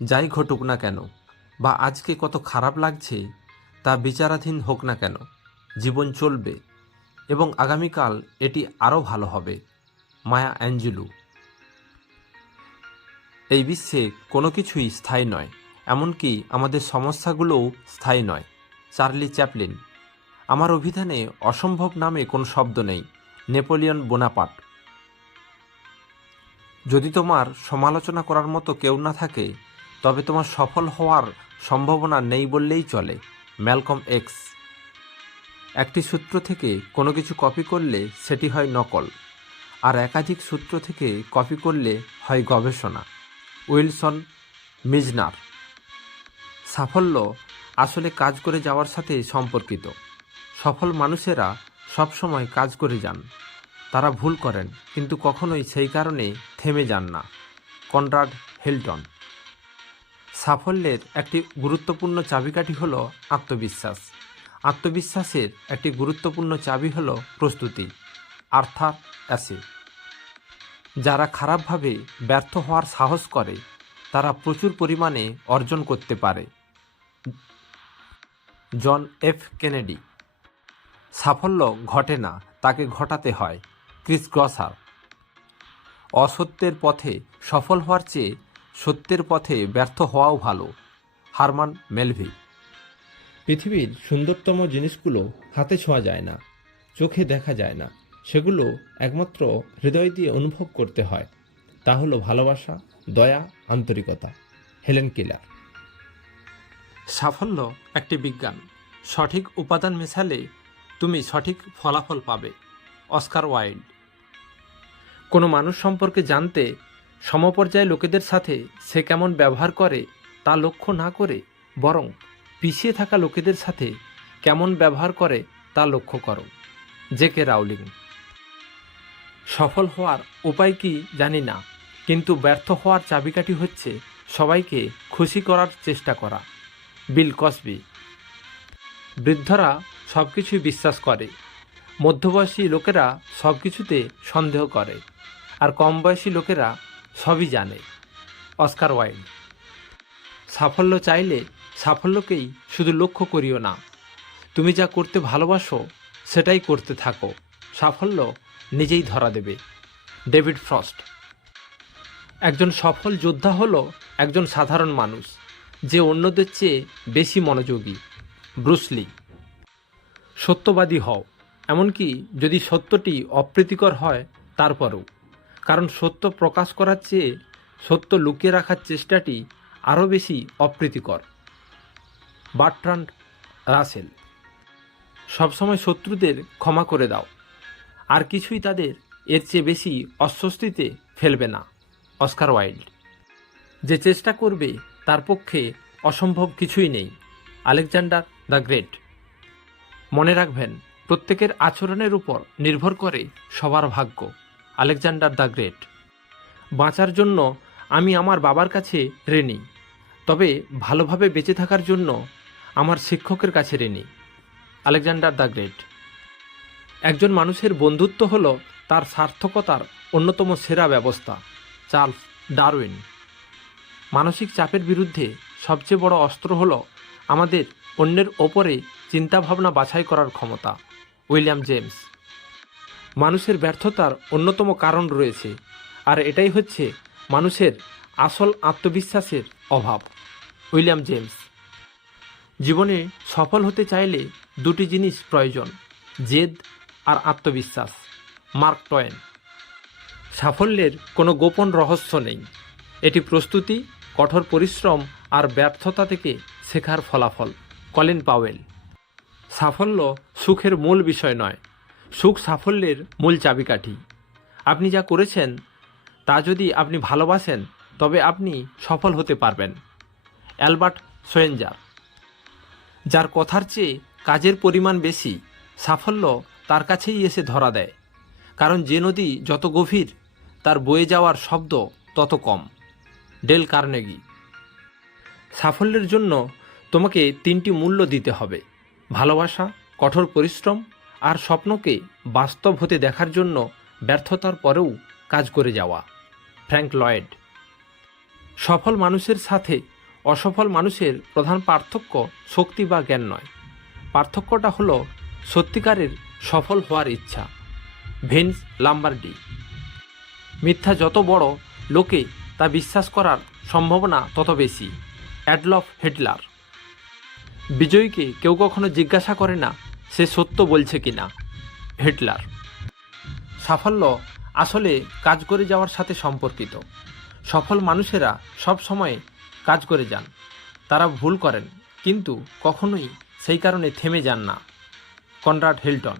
যাই ঘটুক না কেন বা আজকে কত খারাপ লাগছে তা বিচারাধীন হোক না কেন, জীবন চলবে এবং আগামীকাল এটি আরও ভালো হবে। মায়া অ্যাঞ্জেলু। এই বিশ্বে কোনো কিছুই স্থায়ী নয়, এমনকি আমাদের সমস্যাগুলোও স্থায়ী নয়। Charlie Chaplin. আমার অভিধানে অসম্ভব নামে কোনো শব্দ নেই। Napoleon Bonaparte. যদি তোমার সমালোচনা করার মতো কেউ না থাকে, তবে তোমার সফল হওয়ার সম্ভাবনা নেই বললেই চলে। Malcolm x. একটি সূত্র থেকে কোনো কিছু কপি করলে সেটি হয় নকল, আর একাধিক সূত্র থেকে কপি করলে হয় গবেষণা। উইলসন মিজনার। সাফল্য আসলে কাজ করে যাওয়ার সাথে সম্পর্কিত। সফল মানুষেরা সবসময় কাজ করে যান। তারা ভুল করেন, কিন্তু কখনোই সেই কারণে থেমে যান না। কনরাড হিল্টন। সাফল্যের একটি গুরুত্বপূর্ণ চাবিকাঠি হল আত্মবিশ্বাস। আত্মবিশ্বাসের একটি গুরুত্বপূর্ণ চাবি হল প্রস্তুতি। Arthur as. যারা খারাপভাবে ব্যর্থ হওয়ার সাহস করে তারা প্রচুর পরিমাণে অর্জন করতে পারে। John F Kennedy. সাফল্য ঘটে না, তাকে ঘটাতে হয়। Chris grosser. অসত্যের পথে সফল হওয়ার চেয়ে সত্যের পথে ব্যর্থ হওয়াও ভালো। হারমান মেলভি। পৃথিবীর সুন্দরতম জিনিসগুলো হাতে ছোঁয়া যায় না, চোখে দেখা যায় না, সেগুলো একমাত্র হৃদয় দিয়ে অনুভব করতে হয়। তা হলো ভালোবাসা, দয়া, আন্তরিকতা। Helen Keller. সাফল্য একটি বিজ্ঞান। সঠিক উপাদান মেশালে তুমি সঠিক ফলাফল পাবে। Oscar Wilde. কোনো মানুষ সম্পর্কে জানতে সমপর্যায়ে লোকেদের সাথে সে কেমন ব্যবহার করে তা লক্ষ্য না করে বরং পিছিয়ে থাকা লোকেদের সাথে কেমন ব্যবহার করে তা লক্ষ্য করো। জে.কে. রাউলিং। সফল হওয়ার উপায় কি জানি না, কিন্তু ব্যর্থ হওয়ার চাবিকাঠি হচ্ছে সবাইকে খুশি করার চেষ্টা করা। বিল কসবি। বৃদ্ধরা সব কিছুই বিশ্বাস করে, মধ্যবয়সী লোকেরা সব কিছুতে সন্দেহ করে, আর কম বয়সী লোকেরা সবই জানে। Oscar Wilde. সাফল্য চাইলে সাফল্যকেই শুধু লক্ষ্য করিও না, তুমি যা করতে ভালোবাসো সেটাই করতে থাকো। সাফল্য নিজেই ধরা দেবে। David frost. একজন সফল যোদ্ধা হলো একজন সাধারণ মানুষ যে অন্যদের চেয়ে বেশি মনোযোগী। ব্রুস লি। সত্যবাদী হও, এমনকি যদি সত্যটি অপ্রীতিকর হয় তারপরও, কারণ সত্য প্রকাশ করার চেয়ে সত্য লুকিয়ে রাখার চেষ্টাটি আরও বেশি অপ্রীতিকর। বার্ট্রান্ড রাসেল। সবসময় শত্রুদের ক্ষমা করে দাও, আর কিছুই তাদের এর চেয়ে বেশি অস্বস্তিতে ফেলবে না। Oscar Wilde. যে চেষ্টা করবে তার পক্ষে অসম্ভব কিছুই নেই। Alexander the great. মনে রাখবেন, প্রত্যেকের আচরণের উপর নির্ভর করে সবার ভাগ্য। Alexander the great. বাঁচার জন্য আমি আমার বাবার কাছে ঋণী, তবে ভালোভাবে বেঁচে থাকার জন্য আমার শিক্ষকের কাছে ঋণী। Alexander the great. একজন মানুষের বন্ধুত্ব হল তার সার্থকতার অন্যতম সেরা ব্যবস্থা। Charles Darwin. মানসিক চাপের বিরুদ্ধে সবচেয়ে বড় অস্ত্র হল আমাদের অন্যের ওপরে চিন্তাভাবনা বাছাই করার ক্ষমতা। William James. মানুষের ব্যর্থতার অন্যতম কারণ রয়েছে, আর এটাই হচ্ছে মানুষের আসল আত্মবিশ্বাসের অভাব। William James. জীবনে সফল হতে চাইলে দুটি জিনিস প্রয়োজন, জেদ আর আত্মবিশ্বাস। মার্ক টয়েন। সাফল্যের কোনো গোপন রহস্য নেই, এটি প্রস্তুতি, কঠোর পরিশ্রম আর ব্যর্থতা থেকে শেখার ফলাফল। Colin Powell. সাফল্য সুখের মূল বিষয় নয়, সুখ সাফল্যের মূল চাবিকাঠি। আপনি যা করেছেন তা যদি আপনি ভালোবাসেন তবে আপনি সফল হতে পারবেন। অ্যালবার্ট সোয়েঞ্জার। যার কথার চেয়ে কাজের পরিমাণ বেশি, সাফল্য তার কাছেই এসে ধরা দেয়, কারণ যে নদী যত গভীর তার বয়ে যাওয়ার শব্দ তত কম। Del Carnegie. সাফল্যের জন্য তোমাকে তিনটি মূল্য দিতে হবে: ভালোবাসা, কঠোর পরিশ্রম আর স্বপ্নকে বাস্তব হতে দেখার জন্য ব্যর্থতার পরেও কাজ করে যাওয়া। Frank Lloyd. সফল মানুষের সাথে অসফল মানুষের প্রধান পার্থক্য শক্তি বা জ্ঞান নয়, পার্থক্যটা হলো সত্যিকারের সফল হওয়ার ইচ্ছা। ভেন্স লাম্বার্ডি। মিথ্যা যত বড়, লোকে তা বিশ্বাস করার সম্ভাবনা তত বেশি। Adolf Hitler. বিজয়ীকে কেউ কখনো জিজ্ঞাসা করে না সে সত্য বলছে কিনা। হিটলার। সাফল্য আসলে কাজ করে যাওয়ার সাথে সম্পর্কিত। সফল মানুষেরা সব সময় কাজ করে যান, তারা ভুল করেন কিন্তু কখনোই সেই কারণে থেমে যান না। কনরাড হিল্টন।